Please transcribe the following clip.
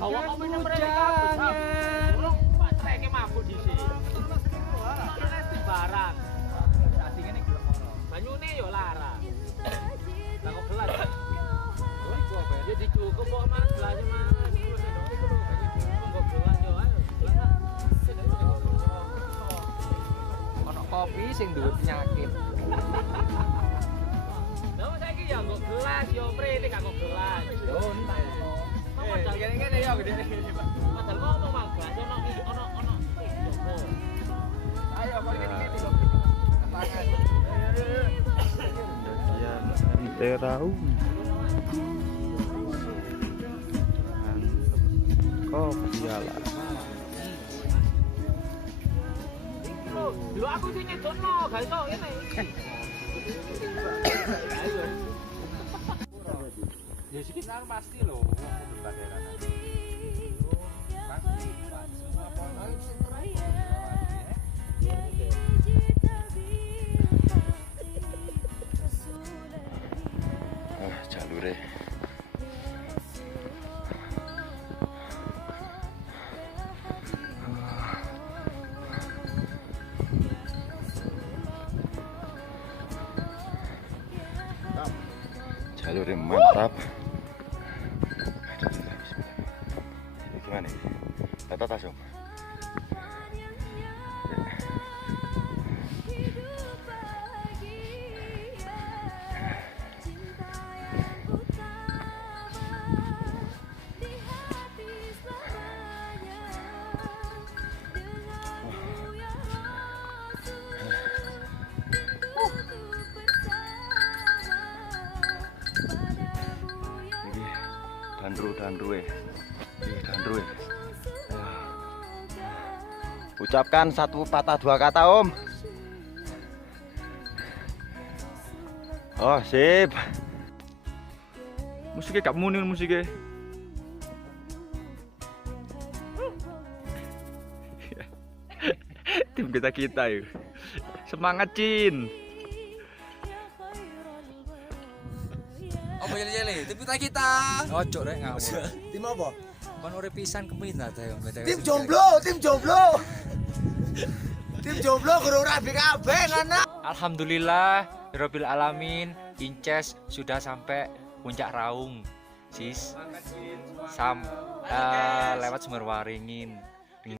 gawa komene mereka kabeh. Urung Pak treke mabuk dhisik. Barang. Asing ngene gelem ngono. Banyune yo larang. Lah kok gelas. Oh iku apa ya? Ya dicukup kok Mas gelasnya Mas. Kok gelas yo ayo. Ono kopi sing duwe penyakit. Lah saiki ya nggo gelas yo mrene gak kok gelas. Yo entek. Modal ngene-ngene yo gedene Pak. Modal ngomong Mas gelas ono. Ayo kok ngene-ngene lho. Tangan. Bagian Anteraum. Kopi ala. Lho aku sing nyedokno, gak iso ngene. Ya sekitar pasti loh debat daerah nanti. Jalure jalurnya mantap. Ini gimana ini? Tata tasum. Dandru. Ucapkan satu patah dua kata Om. Oh sip. Musiknya gak muni musiknya. Tim kita yuk. Semangat Cin. Apa jeli-jeli? Tim kita. Ojo rek ngawur. Tim apa? Kon urip pisan keminat ayo. Tim jomblo. Tim jomblo guru rabi kabeh ngono. Alhamdulillah Rabbil alamin, Inces sudah sampai puncak Raung. Sis. Lewat Sumberwaringin.